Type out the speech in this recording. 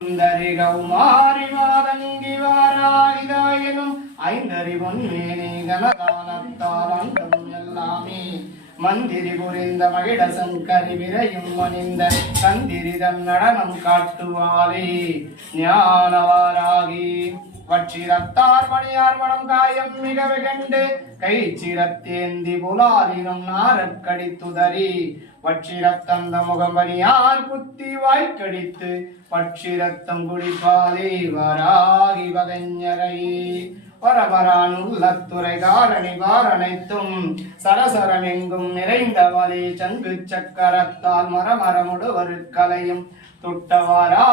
சுந்தரி கௌமாரி மாதங்கி வாராயிதாயனும் ஐந்தறி பொன்மேனி கனதானத்தால் அங்கம் எல்லாமே மந்திரி புரிந்த மகிழ சங்கரி விரையும் மணிந்த கந்திரிதன் நடனம் காட்டுவாரே ஞானவாராகி வட்சிரத்தார் மணியார் மனம் காயம் மிக வெகண்டு கை சிரத்தேந்தி புலாலினும் நாரக்கடித்துதறி வட்சிரத்தந்த முகம்பனியார் குத்தி வாய்க்கடித்து பட்சிரத்தம் குடிப்பாலே வராகி வகைஞரை பரபரான் உள்ளத்துறை காரணி வாரனைத்தும் சரசரமெங்கும் நிறைந்தவளே சங்கு சக்கரத்தால் மரமரமுடுவரு கலையும் தொட்டவாரா